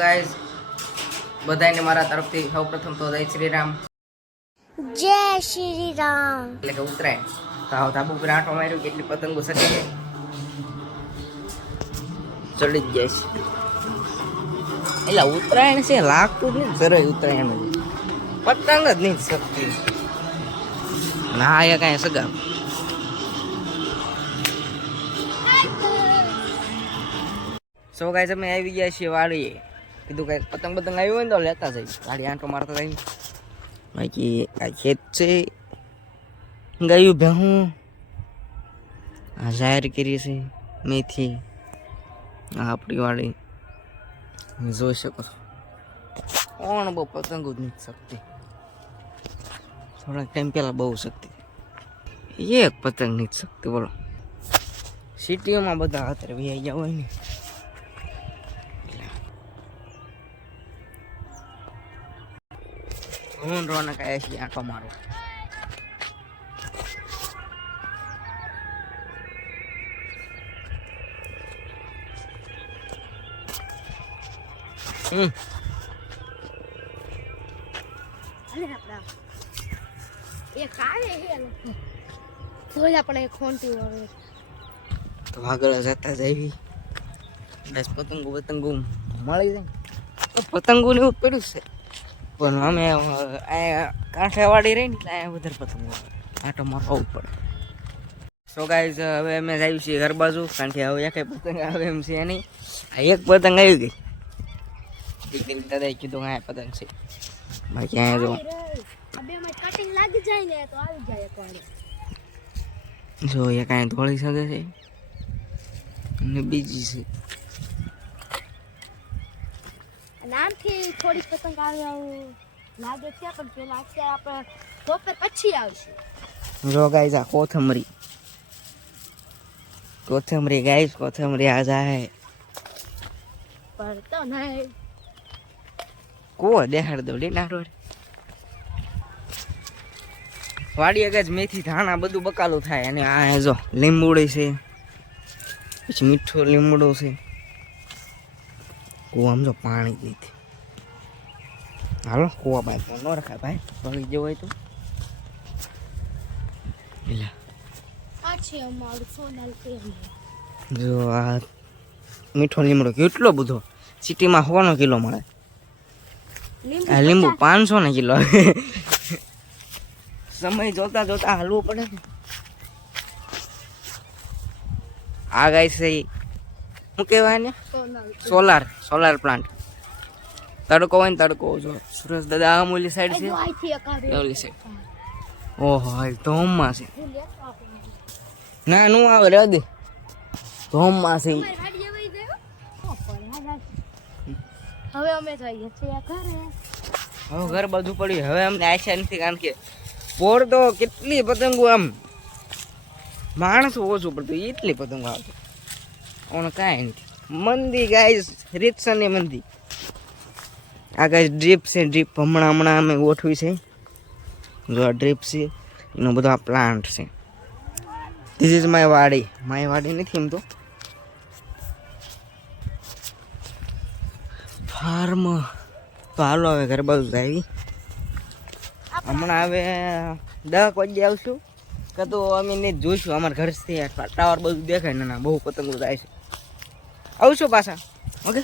Guys બધાને મારા તરફથી સૌ પ્રથમ તો જય શ્રી રામ જય શ્રી રામ એટલે કે ઉતરાય તો આવો ધાબુ ઉપર આંટો માર્યો કેટલી પતંગો સટી ગઈ. ચડી જ જાય છે. એટલે ઉત્તરાયણ છે લાગતું જ નહીં જરાય ઉત્તરાયણ જ પતંગ જ નહીં શકતી ના એ કાંઈ સગા. સો ગાઈસ અમે આવી ગયા છીએ વાડીએ. કીધું કાંઈ પતંગ પતંગ આવ્યું હોય ને તો લેતા જઈ ગાડી આંટો મારતા જઈએ. બાકી આ ખેત છે. ગાયું ભેહું. આ જાહેર કરી છે મેથી. આ આપણી તમે જોઈ શકો છો. કોણ બહુ પતંગો જ નથી શકતી. થોડાક ટાઈમ પહેલાં બહુ શકતી. એક પતંગ નથી શકતી, બોલો. સિટીઓમાં બધા અત્યારે વી ગયા હોય ને. હું રોનક આવ્યા છીએ આંટો મારો તો આગળ જતા જઈ બસ પતંગો પતંગો મળી જાય પતંગો ને એવું પડ્યું છે. પણ અમે કાંઠેવાડી રહી ને એટલે અહીંયા વધારે પતંગો આટો મારવા પડે. સો ગાઈઝ હવે અમે આવ્યું છીએ ઘર બાજુ કારણ કે હવે એક પતંગ આવે એમ છે નહીં. આ એક પતંગ આવી ગઈ. દીકરી દાદાએ કીધું આ પતંગ છે. બાકી અહીંયા જો આવી જો એ કાંઈ ધોળી શકે છે. અને બીજી છે. અને આમથી થોડીક પતંગ આવે આવું લાગે છે પણ પેલા અત્યારે આપણે બપોર પછી આવશે. જો ગાઈઝ આ કોથમરી. કોથમરી ગાઈઝ કોથમરી આ જાય. પડતો નહીં. કો દેખાડ દો નારો વાડી અગાજ મેથી ધાણા બધું બકાલું થાય. અને આ જો લીંબુડી છે પછી મીઠો લીમડો છે. કુવામાં જો પાણી નથી હાલો કુવા ભાઈ ફોન ન રખાય ભાઈ. ભળી જવું હોય તો. જો આ મીઠો લીમડો કેટલો બધો. સિટીમાં હોવાનો કિલો મળે. આ લીંબુ પાંચસો. ને કિલો. સમય જોતા જોતા હાલવું પડે આ ગાય છે શું કહેવાય ને સોલાર સોલાર પ્લાન્ટ તડકો હોય ને તડકો જો સુરેશ દાદા આમ ઓલી સાઈડ છે? ઓલી સાઈડ ઓહો ધોમમાં છે. ના નું આવે રે દે. ધોમમાં છે. હવે અમે જઈએ છીએ ઘરે. હવે ઘર બાજુ પડ્યું હવે અમને આશા નથી કારણ કે પોર તો કેટલી પતંગો આમ. માણસો ઓછું પડતું એટલી પતંગો આવતી. ઓણ કાંઈ નથી. મંદી ગાય રીતસરની મંદી. આ ગાઈસ ડ્રીપ છે, ડ્રીપ હમણાં હમણાં અમે ગોઠવી છે. જો આ ડ્રીપ છે, એનો બધો આ પ્લાન્ટ છે. This is my wadi. My wadi નથી એમ તો. ફાર્મ તો હાલો હવે ઘર બાજુ આવી હમણાં હવે દસ વાગે આવશું. કે તો અમે ને જોઈશું. અમારા ઘરથી ટાવર બધું દેખાય. ના બહુ પતંગો થાય છે. આવશું પાછા. ઓકે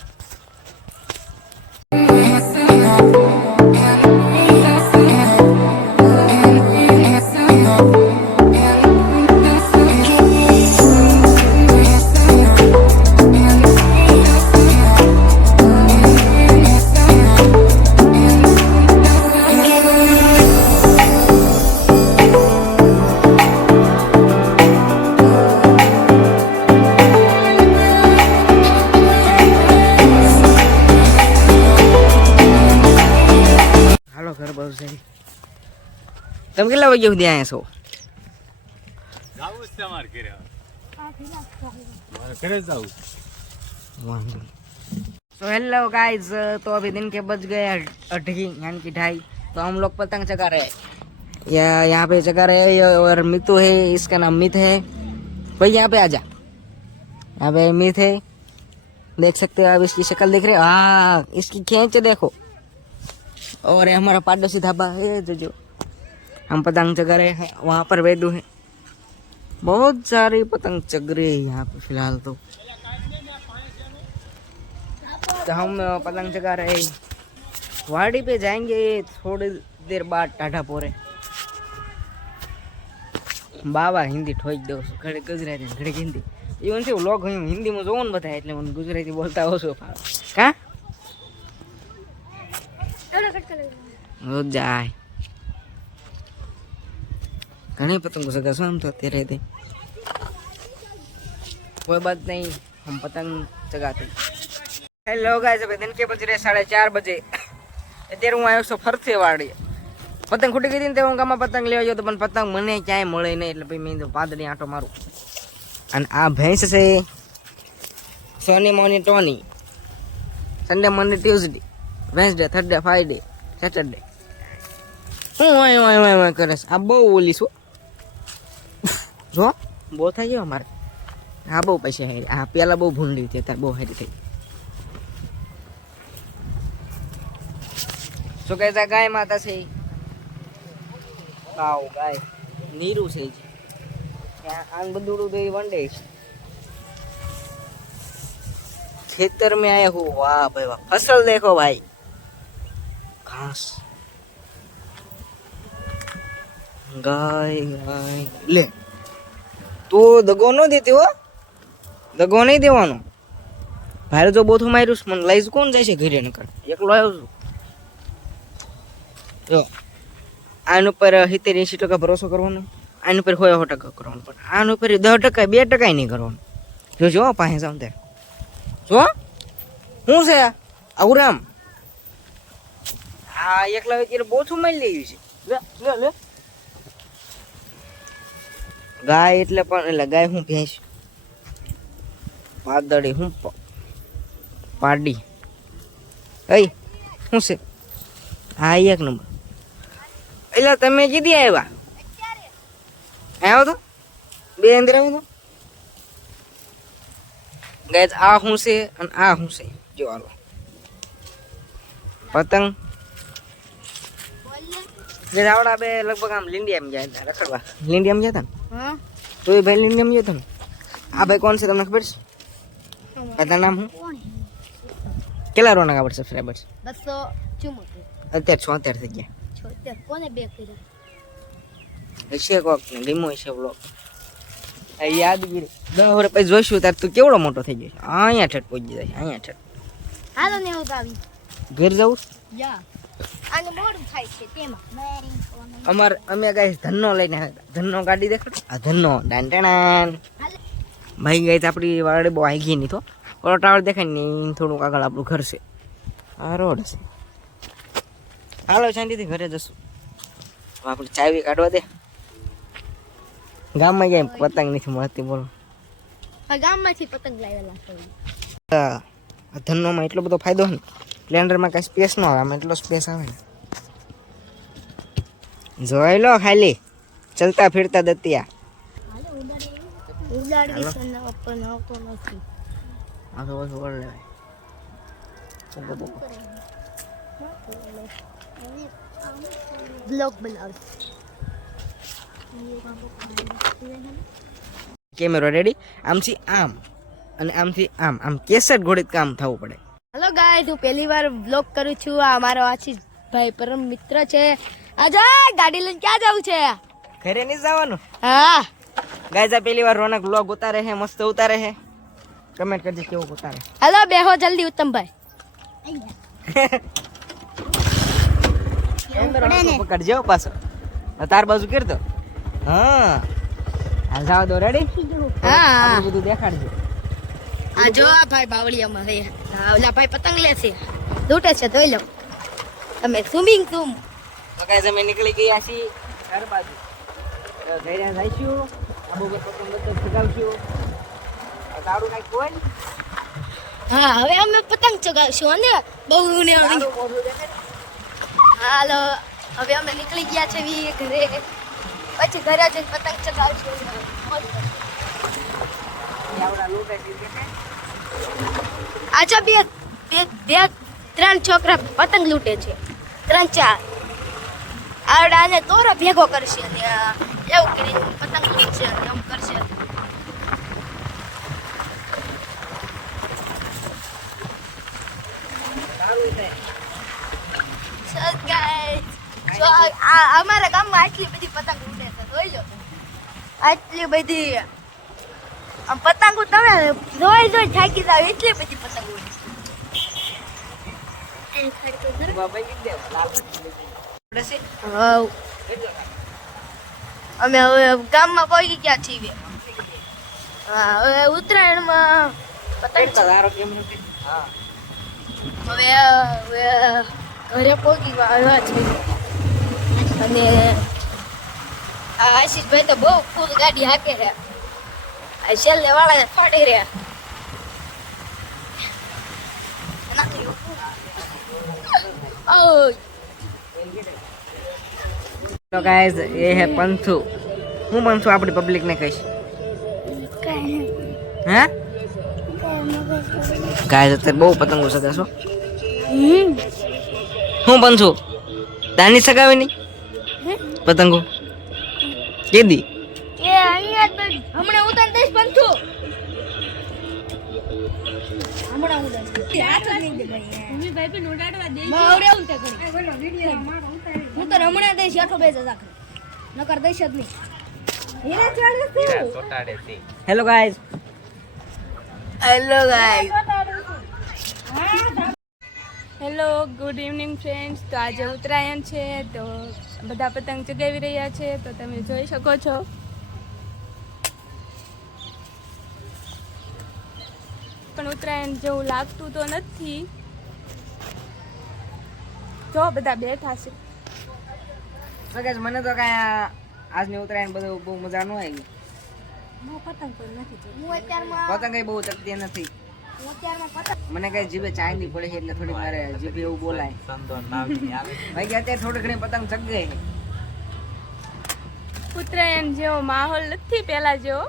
તમે કેટલા વાગ્યા સુધી અહીંયા છો જાવું જ છે અમારે ઘરે હવે. આ ઢીલા થાય. મારે ઘરે જ જાવું सो हेलो गाइस तो अभी दिन के बज गए अढ़ी यानी कि ढाई तो हम लोग पतंग चगा रहे हैं या यहाँ पे चगा रहे हैं और मितू है इसका नाम मित है भाई यहाँ पे आजा यहाँ पे मित है देख सकते हो आप इसकी शक्ल देख रहे हो हाँ इसकी खींच देखो और ये हमारा पाडोसी ढाबा है जो जो हम पतंग चगा रहे हैं वहाँ पर वेदू है बहुत सारी पतंग चग रही है यहाँ पे फिलहाल तो तो हम अ, पतंग चगा रहे हैं वाड़ी पे जाएंगे थोड़ी देर बाद टाटा पोरे બાવા હિન્દી ઠોઈ દઉં છું ઘડીક ગુજરાતી ને ઘડીક હિન્દી એવું છે લોગ હું હિન્દીમાં જોવો ને બધા એટલે મને ગુજરાતી બોલતા ઓછો ફાવે કા एवढा ઘણી પતંગો સગા આમ તો અત્યારે તે કોઈ બાત નહીં હમ પતંગ ચગાતે હેલો ગાઈસ હવે દિન કે બજ રે સાડા ચાર બજે અત્યારે હું આવ્યો છું ફરતી વાળી પતંગ ખૂટી ગઈ ને તે હું ગામમાં પતંગ લેવા ગયો તો પણ પતંગ મને ક્યાંય મળે નહીં એટલે ભાઈ મેં પાદડી આંટો મારું અને આ ભેંસ છે Soni Moni Tony Sunday Monday Tuesday Wednesday Thursday Friday Saturday હું વાય વાય વાય કરે આ બહુ ઓલી છું બહુ થઈ ગયો અમારે? હા બહુ પૈસા હેરી. હા પહેલાં બહુ ભૂંડી હતી અત્યારે બહુ હેરી થઈ શું કહેતા ગાય માતા છે આવ ગાય. નીરું છે આન બધું તો વંડે ખેતર મેં આયા હું? વાહ ભાઈ વાહ. ફસલ દેખો ભાઈ. ઘાસ. ગાય ગાય. લે. તો દગો ન દેતી હો. દગો નહીં દેવાનો. ભારે તો બોથું માર્યું મને લઈ કોણ જાય છે ઘરે નકર? એકલો આવ્યો છું. જો, આન ઉપર સિત્તેર એંશી ટકા ભરોસો કરવાનો. આન ઉપર હોય સો ટકા કરવાનો, પણ આન ઉપર દસ ટકા, બે ટકા નહીં કરવાનું. જો જો, પાસે જાઉં ત્યારે જો શું છે? આવરામ આ એકલા વ્યક્તિને બોથું મારી લેવી છે. લે લે લે. ગાય એટલે પણ એટલે ગાય હું ભેંસ. પાદળી હું પાડી અઈ શું છે? હા એક નંબર. એટલે તમે કીધી આવ્યા? આવ્યો તો? બે અંદર આવ્યો તો ગાય આ શું છે અને આ શું છે? જો હાલો. પતંગ. જે રાવડા બે લગભગ આમ લીંડિયામાં જાય રખડવા. લીંડિયામાં જતા ને? હા? તો એ ભાઈ નામ યો તમે. આ ભાઈ કોણ છે તમને ખબર છે? બધા નામ હું કેટલા રોના ખબર છે ફ્રેબર બસો ચુમ્મોતેર અત્યારે છોતેર થઈ ગયા. છોતેર. કોને બે કર્યું? હશે કોક લીમો હશે બ્લોક. યાદગીરી. દહોરે પછી જોઈશું ત્યારે તું કેવડો મોટો થઈ ગયો અહીંયા ઠેઠ પહોંચી જાય અહીંયા ઠેઠ હાલો ને જવું આને મોડું થાય છે તેમાં. અમાર અમે ગાઈસ ધનનો લઈને ધનનો ગાડી દેખાડો. આ ધનનો. ડાંટણાન ભાઈ ગઈ તો આપણી વાડે બહુ આવી ગઈ નહીં તો. ઓલો ટાવર દેખાય ને થોડુંક આગળ આપણું ઘર છે. આ રોડ છે હાલો શાંતિથી ઘરે જશું. આપણે ચાવી કાઢવા દે. ગામમાં ગયા પતંગ નથી મળતી બોલો. ગામમાંથી પતંગ લાવેલા છે. ધનનોમાં એટલો બધો ફાયદો હોય ને? સ્પ્લેન્ડરમાં કાંઈ સ્પેસ ન આવે આમાં એટલો સ્પેસ આવે ને જોઈ લો ખાલી ચલતા ફિરતા દતિયા કેમેરો રેડી આમથી આમ અને આમથી આમ આમ કેસેટ ઘોડીત કામ થવું પડે ગાઈસ હું પહેલી વાર બ્લોગ કરું છું. આ મારો આશીષ ભાઈ પરમ મિત્ર છે. આજે ગાડી લઈને ક્યાં જવું છે? ઘરે નહીં જવાનું? હા. ગાઈઝ આ પહેલી વાર રોનક બ્લોગ ઉતારે છે મસ્ત ઉતારે છે. કમેન્ટ કરજે કેવું ઉતારે. હેલો બેહો જલ્દી ઉત્તમભાઈ. ભાઈ પકડજો પાછો. તાર બાજુ કરતો હા. હાલ જાવ દો રેડી હા. બધું દેખાડજો. આ જો આ ભાઈ બાવળિયામાં છે ઓલા ભાઈ પતંગ લે છે. લૂટે છે ધોઈ લો. તમે સ્વિમિંગ સુમ બગાય અમે નીકળી ગયા છીએ ઘર બાજુ. ઘરે જઈશું આબુ પર પતંગ બધો ચગાવશું. આ તારું કાંઈ કોઈ હા હવે અમે પતંગ ચગાવશું અને બહુ ને. હાલો હવે અમે નીકળી ગયા છે વી ઘરે. પછી ઘરે જઈને પતંગ ચગાવશું. આજે બે બે બે ત્રણ છોકરા પતંગ લૂંટે છે. ત્રણ ચાર. આવડે આને તોરો ભેગો કરશે અને એવું કરીને પતંગ લૂંટશે અને એમ કરશે. So guys, so આ આ- અમારા ગામમાં આટલી બધી પતંગ ઉડે છે જોઈ લો. આટલી બધી આમ પતંગો તમે જોઈ જોઈ થાકી જાવ એટલે પછી પતંગ હાવ. અમે હવે ગામમાં પહોંચી ગયા છીએ. હવે ઉત્તરાયણમાં પતંગ. હવે ઘરે પહોંચી આવ્યા છે. અને આ આશીષભાઈ તો બહુ ફૂલ ગાડી હાકે છે. આ છેલ્લે વાળા ફાડી રહ્યા તો ગાઈઝ એ હે પંથુ. હું પંથુ આપણી પબ્લિક ને કહીશ. હે? ગાઈઝ અત્યારે બહુ પતંગો સગાશો. હું પંથુ? દાની સગાવી નહીં પતંગો? કેદી? બેઠી. હમણાં ઉતાર દઈશ પંથુ હમણાં ઉતાર હાથ જ નહીં દે ભાઈ હું. તો હમણાં દઈશ આઠો બે જતા નકર દઈશ જ નહીં. હીરા ચાલે છે. Hello guys hello guys hello good evening friends તો આજે ઉત્તરાયણ છે તો બધા પતંગ ચગાવી રહ્યા છે તો તમે જોઈ શકો છો. પણ ઉત્તરાયણ જેવું લાગતું તો નથી. જો બધા બેઠા છે. તો મને તો કાંઈ આજની ઉત્તરાયણ બધું બહુ મજા ન આવી. પતંગ બહુ ચકતી નથી. પતંગ મને કઈ જીભે ચાંદી પડે છે એટલે થોડી મારે જીભે એવું બોલાય. ભાઈ કે અત્યારે થોડી ઘણી પતંગ છે. ઉત્તરાયણ જેવો માહોલ નથી પેલા જેવો.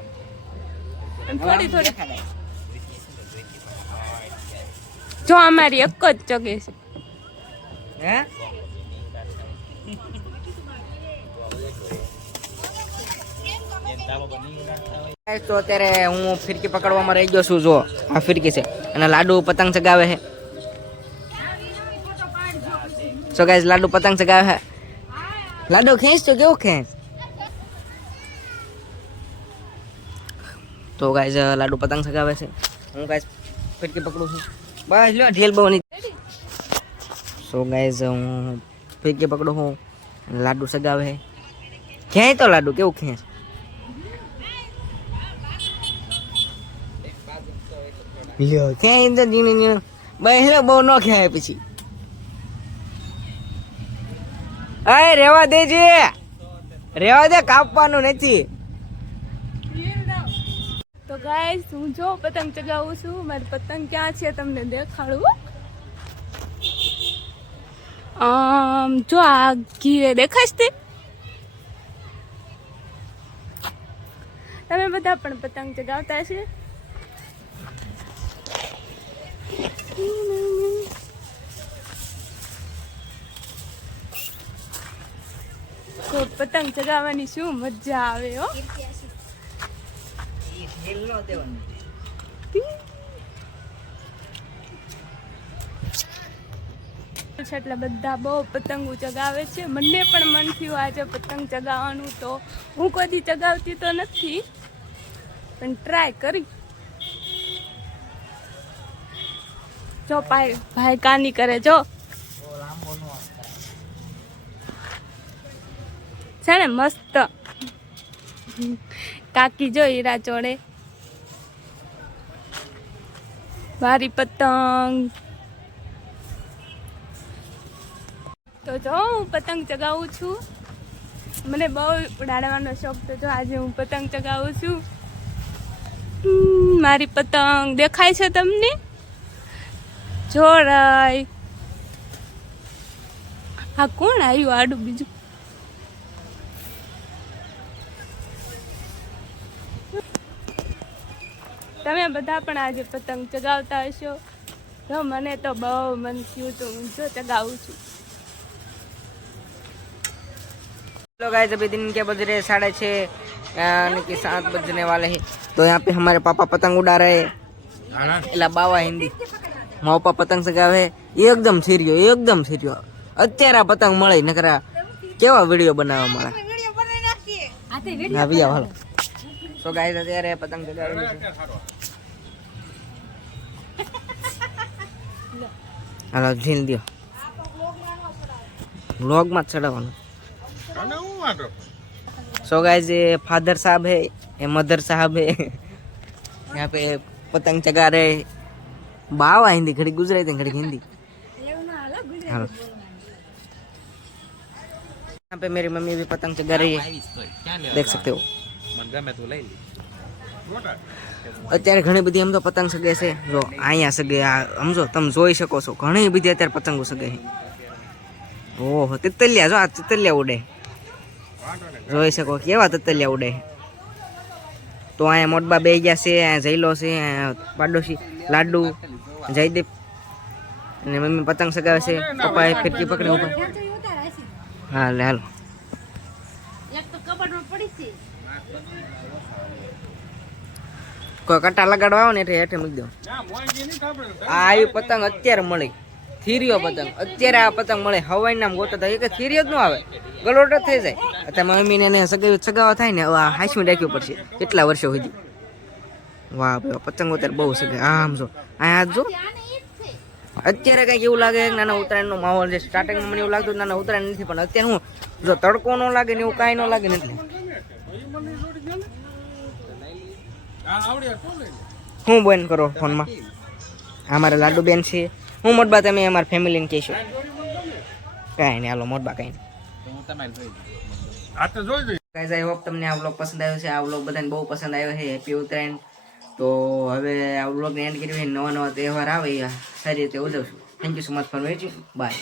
થોડી થોડી દેખાડાય. જો અમારી એક જ ચગે છે. હે? તો અત્યારે હું ફિરકી પકડવામાં રહી ગયો છું જો આ ફિરકી છે. અને લાડુ પતંગ ચગાવે છે. સો ગાઈસ લાડુ પતંગ ચગાવે છે. લાડુ ખેંચ તો કેવો ખેંચ? તો ગાઈસ લાડુ પતંગ ચગાવે છે. હું ગાઈસ ફિરકી પકડું છું. બસ લ્યો, ઢેલ બહુ નહીં સો ગાઈઝ હું ફેંકી પકડું છું લાડુ સગાવે છે ખેંચ તો લાડુ, કેવું ખેંચ લ્યો, ક્યાંય તો ઝીણી જીણે બસ લ્યો, બહુ ન ખેંચ પછી. અરે રેવા દેજે. રેવા દે, કાપવાનું નથી. તો હું જો પતંગ ચગાવું છું, મારી પતંગ ક્યાં છે તમને દેખાડું આમ, જો આ ઘીરે દેખાશ તે? તમે બધા પણ પતંગ ચગાવતા છે તો પતંગ ચગાવવાની શું મજા આવે હો? છે એટલે બધા બહુ પતંગો ચગાવે છે. મને પણ મન થયું આજે પતંગ ચગાવવાનું તો હું કદી ચગાવતી તો નથી, પણ ટ્રાય કરી. જો ભાઈ ભાઈ કાની કરે જો. છે ને મસ્ત. કાકી જો હીરા ચોડે મારી પતંગ. તો જો, હું પતંગ ચગાવું છું. મને બહુ ઉડાડવાનો શોખ તો જો, આજે હું પતંગ ચગાવું છું. મારી પતંગ. દેખાય છે તમને? જોરાય આ કોણ આવ્યું આડું બીજું? તમે બધા પણ આજે પતંગ ચગાવતા હશો જો મને તો બહુ મન થયું તો હું જો ચગાવું છું हेलो गाइस अभी दिन के बज रहे साढ़े छः यानी कि सात बजने वाले हैं तो यहाँ पे हमारे पापा पतंग उड़ा रहे हैं एला बावा हिंदी મારા પપ્પા પતંગ સગાવે એકદમ સીરિયો એકદમ સીરિયો અત્યારે આ પતંગ મળે નકરા કેવા વિડીયો બનાવવા મળે હા વિયા હાલો સો ગાઈસ અત્યારે પતંગ ચગાવેલી હાલો ઝીલ દો વ્લોગમાં જ ચડાવવાનું सो गाइस ये फादर साहब है ये मदर साहब है यहाँ पे पतंग चगा रहे बावा हिंदी घड़ी गुजराती घड़ी हिंदी हाँ यहाँ पे मेरी मम्मी भी पतंग चगा रही है देख सकते हो અત્યારે ઘણી બધી એમ તો પતંગ સગે છે. જો, અહીંયા સગે, આ સમજો તમે જોઈ શકો છો. ઘણી બધી અત્યારે પતંગો સગે છે. ઓહો, તિતલિયા, જો આ તિતલિયા ઉડે. જોઈ શકો કેવા તતલિયા ઉડે તો અહીંયા મોટબા બે ગયા છે, અહીંયા જઈલો છે પાડોશી લાડુ, જયદીપ, અને મમ્મી પતંગ સગાવે છે. પપ્પાએ ફિરકી પકડી ઉપર. હા હાલો. કોઈ કટા લગાડવા આવે ને એટલે હેઠે મૂકી દો આ આવી પતંગ અત્યારે મળી. થીરિયો પતંગ. અત્યારે આ પતંગ મળે. હવાઈ નામ ગોતો એ કે થીરિયો જ ન આવે. ગલોટ થઈ જાય. અત્યારે મમ્મીને એને સગાવી સગાવા થાય ને આ હાંસમી રાખ્યું પડશે. કેટલા વર્ષો સુધી. વાહ ભાઈ, પતંગ અત્યારે બહુ સગે આમ જો. આ જો. અત્યારે કંઈક એવું લાગે નાના ઉત્તરાયણનો માહોલ છે સ્ટાર્ટિંગમાં મને એવું લાગતું નાના ઉત્તરાયણ નથી, પણ અત્યારે હું જો તડકો ન લાગે ને એવું કાંઈ ન લાગે ને એટલે. હું બેન કરો ફોનમાં. અમારા લાડુ બેન છે. હું મોટબા તમે અમારા ફેમિલીને કહેશો. કાંઈ નહીં, હાલો, મોટબા કાંઈ નહીં. ગાઈઝ આઈ હોપ તમને આ વ્લોગ પસંદ આવ્યો છે. આ વ્લોગ બધાને બહુ પસંદ આવ્યો છે. હેપી ઉત્તરાયણ. તો હવે આ વ્લોગને એન્ડ કરી નવા નવા તહેવાર આવે સારી રીતે ઉજવશું. Thank you so much for watching bye